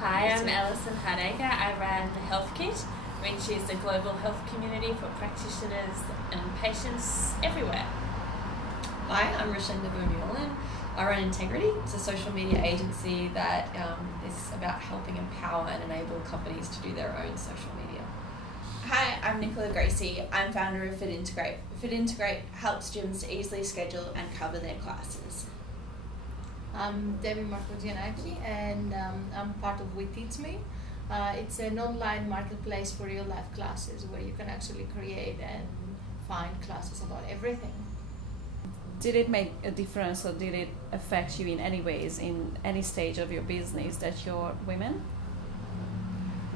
Hi, I'm Alison Hardacre. I run Health Kit, which is a global health community for practitioners and patients everywhere. Hi, I'm Richenda Vermeulen. I run ntegrity. It's a social media agency that is about helping empower and enable companies to do their own social media. Hi, I'm Nicola Gracie. I'm founder of Integrate. Integrate helps students to easily schedule and cover their classes. I'm Demi, Markogiannaki, and I'm part of Me. It's an online marketplace for real-life classes where you can actually create and find classes about everything. Did it make a difference, or did it affect you in any ways in any stage of your business that you're women?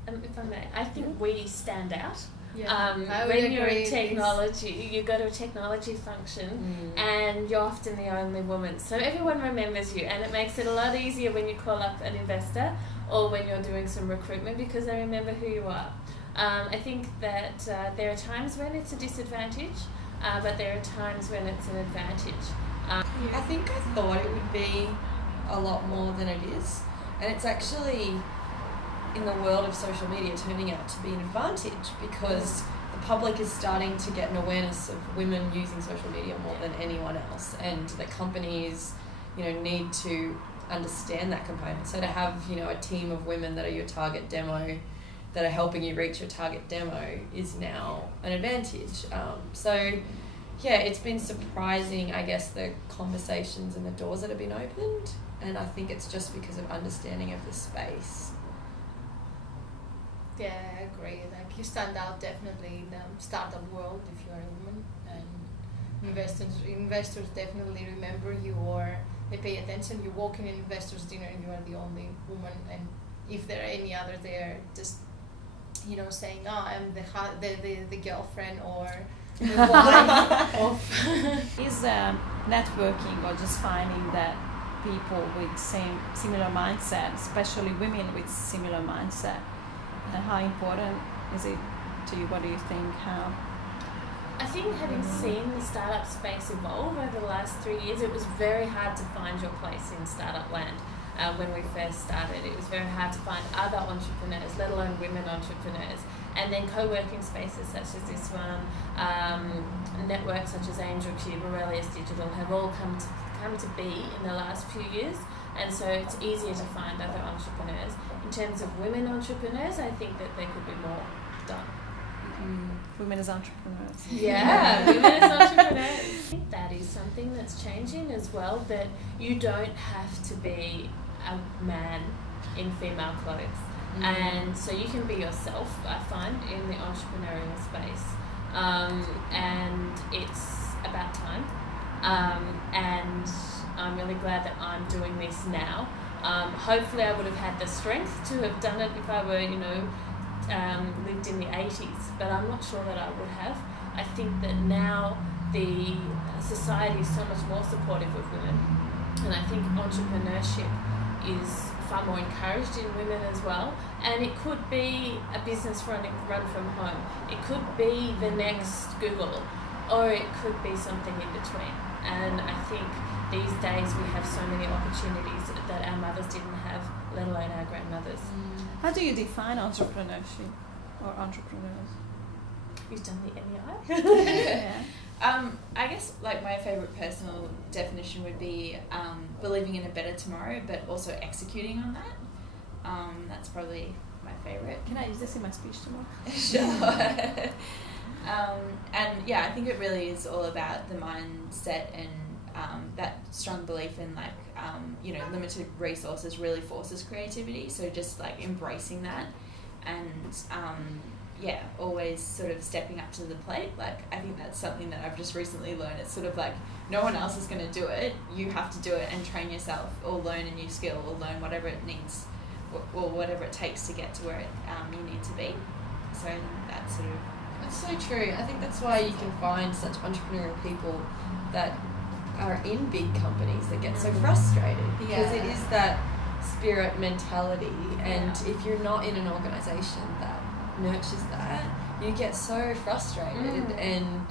If I may, I think we stand out. Yeah, when you're in technology, you go to a technology function and you're often the only woman. So everyone remembers you, and it makes it a lot easier when you call up an investor or when you're doing some recruitment because they remember who you are. I think that there are times when it's a disadvantage, but there are times when it's an advantage. I think I thought it would be a lot more than it is, and it's actually, in the world of social media, turning out to be an advantage because the public is starting to get an awareness of women using social media more than anyone else, and that companies, need to understand that component. So to have, a team of women that are your target demo, that are helping you reach your target demo, is now an advantage. It's been surprising, I guess, the conversations and the doors that have been opened, and I think it's just because of understanding of the space. Yeah, I agree. Like, you stand out definitely in the startup world if you are a woman, and investors definitely remember you, or they pay attention. You walk in an investor's dinner and you are the only woman, and if there are any other there, just saying, "Oh, I'm the girlfriend or the wife of." Is networking, or just finding that people with similar mindset, especially women with similar mindset, how important is it to you? What do you think? How? I think having seen the startup space evolve over the last 3 years, it was very hard to find your place in startup land. When we first started, it was very hard to find other entrepreneurs, let alone women entrepreneurs. And then co-working spaces such as this one, networks such as Angel Cube, Aurelius Digital, have all come to be in the last few years. And so it's easier to find other entrepreneurs. In terms of women entrepreneurs, I think that there could be more done. Women as entrepreneurs. Yeah, women as entrepreneurs. I think that is something that's changing as well, that you don't have to be a man in female clothes. And so you can be yourself, I find, in the entrepreneurial space. And it's about time. And I'm really glad that I'm doing this now. Hopefully I would have had the strength to have done it if I were, lived in the 80s, but I'm not sure that I would have. I think that now the society is so much more supportive of women, and I think entrepreneurship is far more encouraged in women as well. And it could be a business run from home. It could be the next Google, or it could be something in between. And I think these days we have so many opportunities that our mothers didn't have, let alone our grandmothers. How do you define entrepreneurship or entrepreneurs? You've done the MEI? Yeah. I guess my favourite personal definition would be believing in a better tomorrow, but also executing on that. That's probably my favourite. Can I use this in my speech tomorrow? Sure. I think it really is all about the mindset and that strong belief in limited resources really forces creativity. So just embracing that, and always sort of stepping up to the plate. I think that's something that I've just recently learned. It's sort of no one else is going to do it. You have to do it and train yourself, or learn a new skill, or learn whatever it needs, or whatever it takes to get to where you need to be. So that's sort of... That's so true. I think that's why you can find such entrepreneurial people that are in big companies that get so frustrated, because it is that spirit mentality, and if you're not in an organisation that nurtures that, you get so frustrated. And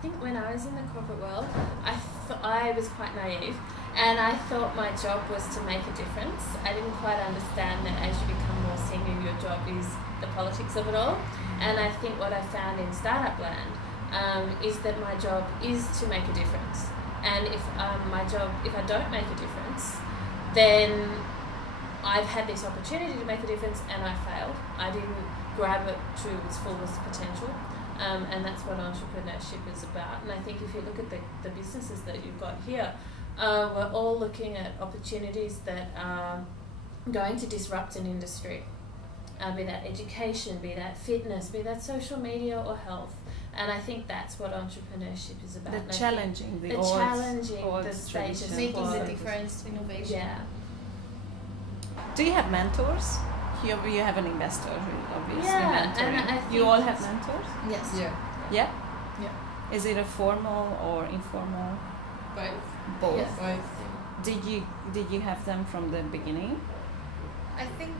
think when I was in the corporate world, I was quite naive, and I thought my job was to make a difference. I didn't quite understand that as you become more senior, your job is the politics of it all. And I think what I found in startup land is that my job is to make a difference. And if I don't make a difference, then I've had this opportunity to make a difference and I failed. I didn't grab it to its fullest potential. And that's what entrepreneurship is about. And I think if you look at the businesses that you've got here, we're all looking at opportunities that are going to disrupt an industry, be that education, be that fitness, be that social media or health. And I think that's what entrepreneurship is about. The challenging, the status, making the difference, innovation. Yeah. Do you have mentors? You have an investor who obviously Yeah, mentoring. and I think you all have mentors? Yes. Yeah. Yeah? Yeah. Is it a formal or informal? Both. Both. Yes. Both. Did you have them from the beginning? I think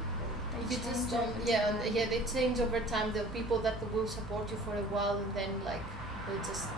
you just don't. Yeah, they change over time. The people that will support you for a while, and then will just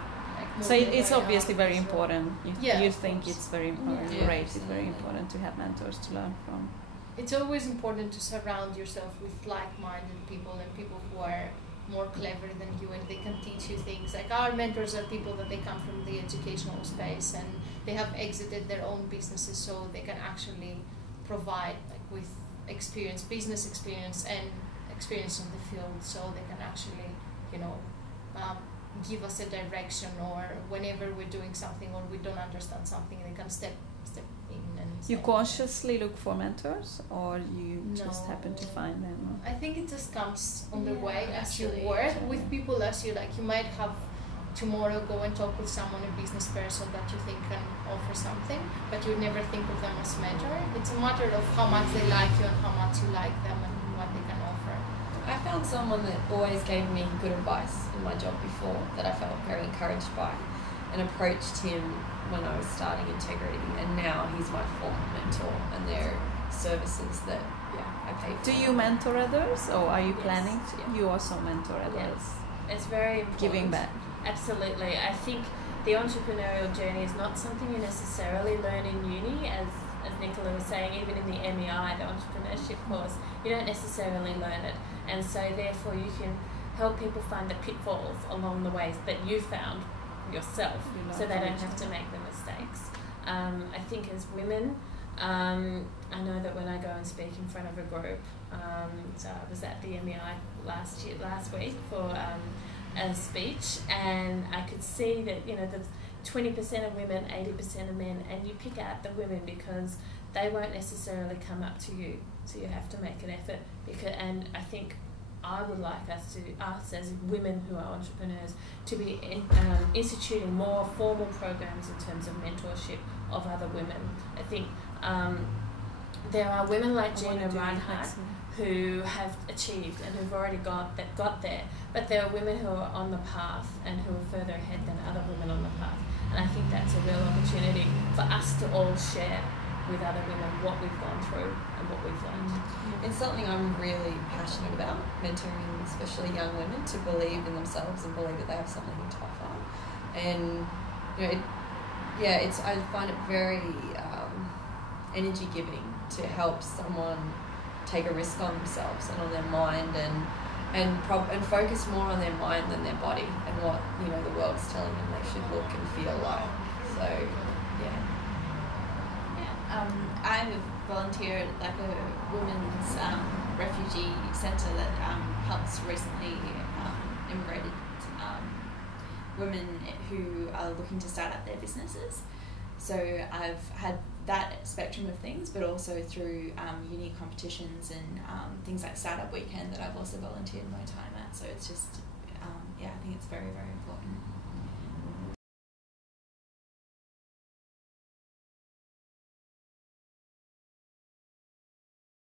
move So it's their way obviously out. very So- important. Yeah, You of think course. it's very important. Yeah. Right, it's very important to have mentors to learn from. It's always important to surround yourself with like-minded people and people who are more clever than you and they can teach you things. Like our mentors are people that they come from the educational space and they have exited their own businesses, so they can actually provide with experience, business experience and experience in the field, so they can actually, give us a direction, or whenever we're doing something or we don't understand something, they can step in and You say, consciously look for mentors, or you just No. happen to find them? I think it just comes on the Yeah, way as you actually, work yeah. with people as you like. You might have tomorrow go and talk with someone, a business person that you think can offer something, but you never think of them as mentor. It's a matter of how much they like you and how much you like them and what they can offer. I found someone that always gave me good advice in my job before that I felt very encouraged by, and approached him when I was starting Integrity, and now he's my former mentor, and their services that I pay for. Do you mentor others, or are you Yes, planning to? yeah. You also mentor others. It's very important. Giving back. Absolutely. I think the entrepreneurial journey is not something you necessarily learn in uni, as Nicola was saying, even in the MEI, the entrepreneurship course, you don't necessarily learn it. And so therefore you can help people find the pitfalls along the ways that you found yourself, so they don't have to make the mistakes. I think as women, I know that when I go and speak in front of a group, so I was at the MEI last week for a speech, and I could see that there's 20% of women, 80% of men, and you pick out the women because they won't necessarily come up to you, so you have to make an effort. And I think I would like us as women who are entrepreneurs to be instituting more formal programs in terms of mentorship of other women. I think there are women like Gina Reinhardt who have achieved and who've already got there, but there are women who are on the path and who are further ahead than other women on the path. And I think that's a real opportunity for us to all share with other women what we've gone through and what we've learned. It's something I'm really passionate about, mentoring especially young women to believe in themselves and believe that they have something to offer. And I find it very energy giving to help someone take a risk on themselves and on their mind and focus more on their mind than their body and what the world's telling them they should look and feel like. So I volunteer at a women's refugee centre that helps recently immigrated women who are looking to start up their businesses. So I've had that spectrum of things, but also through uni competitions and things like Startup Weekend that I've also volunteered my time at. So it's just, I think it's very, very important.